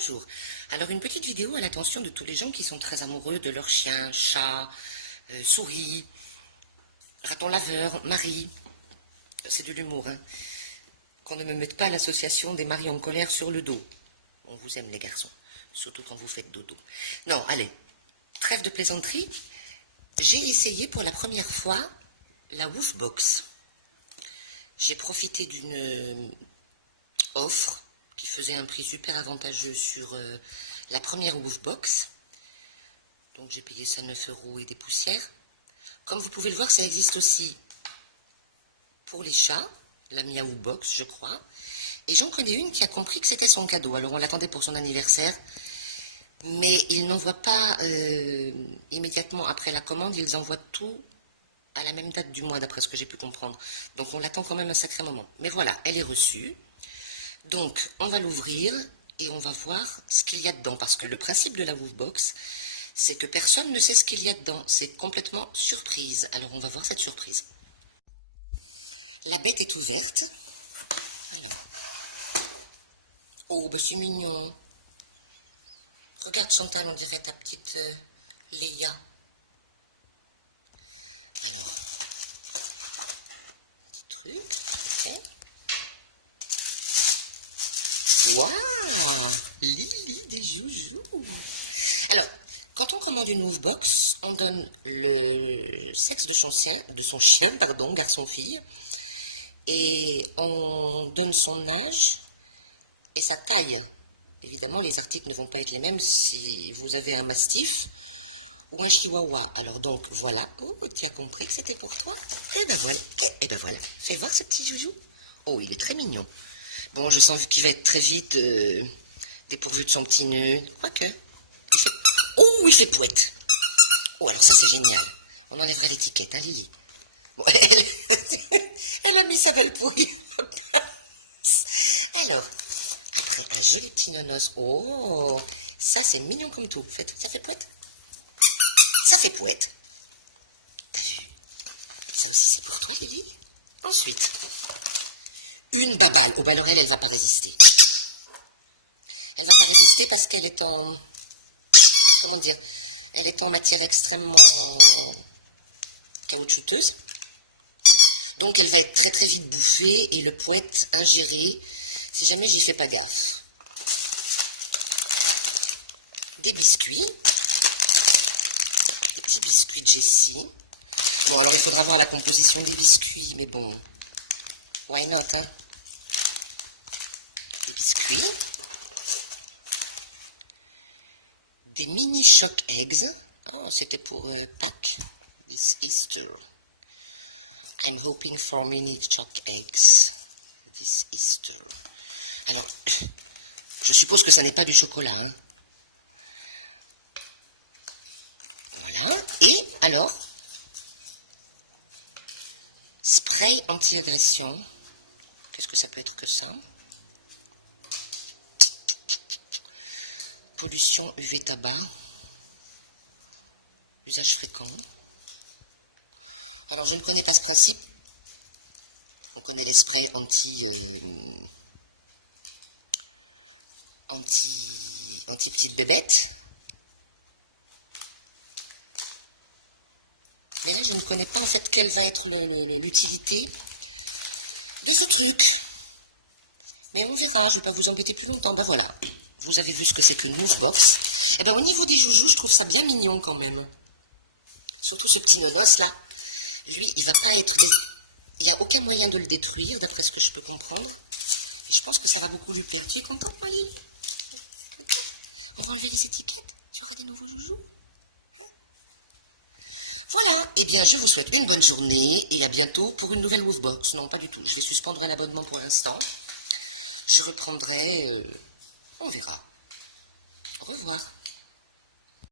Bonjour. Alors une petite vidéo à l'attention de tous les gens qui sont très amoureux de leurs chiens, chats, souris, ratons laveurs, maris. C'est de l'humour, hein. Qu'on ne me mette pas l'association des maris en colère sur le dos. On vous aime les garçons, surtout quand vous faites dodo. Non, allez, trêve de plaisanterie. J'ai essayé pour la première fois la Woofbox. J'ai profité d'une offre qui faisait un prix super avantageux sur la première Woofbox. Donc j'ai payé ça 9 € et des poussières. Comme vous pouvez le voir, ça existe aussi pour les chats, la Miaou Box, je crois. Et j'en connais une qui a compris que c'était son cadeau. Alors on l'attendait pour son anniversaire, mais ils n'envoient pas immédiatement après la commande, ils envoient tout à la même date du mois, d'après ce que j'ai pu comprendre. Donc on l'attend quand même un sacré moment. Mais voilà, elle est reçue. Donc on va l'ouvrir et on va voir ce qu'il y a dedans. Parce que le principe de la Woofbox, c'est que personne ne sait ce qu'il y a dedans. C'est complètement surprise. Alors on va voir cette surprise. La bête est ouverte. Alors. Oh, bah c'est mignon. Regarde Chantal, on dirait ta petite Léa. Alors, petit truc, ok. Waouh, Lily des joujoux. Alors, quand on commande une Woofbox, on donne le sexe de son chien, pardon, garçon-fille, et on donne son âge et sa taille. Évidemment, les articles ne vont pas être les mêmes si vous avez un mastif ou un chihuahua. Alors donc, voilà. Oh, tu as compris que c'était pour toi? Et ben voilà. Et ben voilà. Fais voir ce petit joujou. Oh, il est très mignon. Bon, je sens qu'il va être très vite dépourvu de son petit nœud. Quoique. Oh, il fait pouette. Oh, alors ça, c'est génial. On enlèvera l'étiquette, hein, Lily. Bon, elle a mis sa belle pourrie. Alors, après un joli petit nonos. Oh, ça, c'est mignon comme tout. Ça fait pouette. Ça fait pouette. T'as vu? Ça aussi, c'est pour toi, Lily. Ensuite, une babale. Oh, ben alors elle va pas résister. Elle va pas résister parce qu'elle est en... Comment dire? Elle est en matière extrêmement caoutchouteuse. Donc elle va être très très vite bouffée et le poète ingéré si jamais j'y fais pas gaffe. Des biscuits. Des petits biscuits de Jessie. Bon, alors il faudra voir la composition des biscuits, mais bon, why not, hein? Des biscuits. Des mini shock eggs. Oh, c'était pour Pâques, this Easter. I'm hoping for mini shock eggs this Easter. Alors, je suppose que ça n'est pas du chocolat, hein? Voilà. Et alors, spray anti-agression. Qu'est-ce que ça peut être que ça? Pollution UV tabac. Usage fréquent. Alors, je ne connais pas ce principe. On connaît les sprays anti-petite bébête. Mais là, je ne connais pas en fait quelle va être l'utilité de ce truc. Mais on verra, je ne vais pas vous embêter plus longtemps. Ben voilà, vous avez vu ce que c'est qu'une Woofbox. Et ben au niveau des joujoux, je trouve ça bien mignon quand même. Surtout ce petit nonos là. Lui, il va pas être... Il n'y a aucun moyen de le détruire, d'après ce que je peux comprendre. Et je pense que ça va beaucoup lui plaire. Tu es contente, Molly? On va enlever les étiquettes. Tu auras des nouveaux joujoux. Voilà. Eh bien, je vous souhaite une bonne journée et à bientôt pour une nouvelle Woofbox. Non, pas du tout. Je vais suspendre l'abonnement pour l'instant. Je reprendrai... on verra. Au revoir.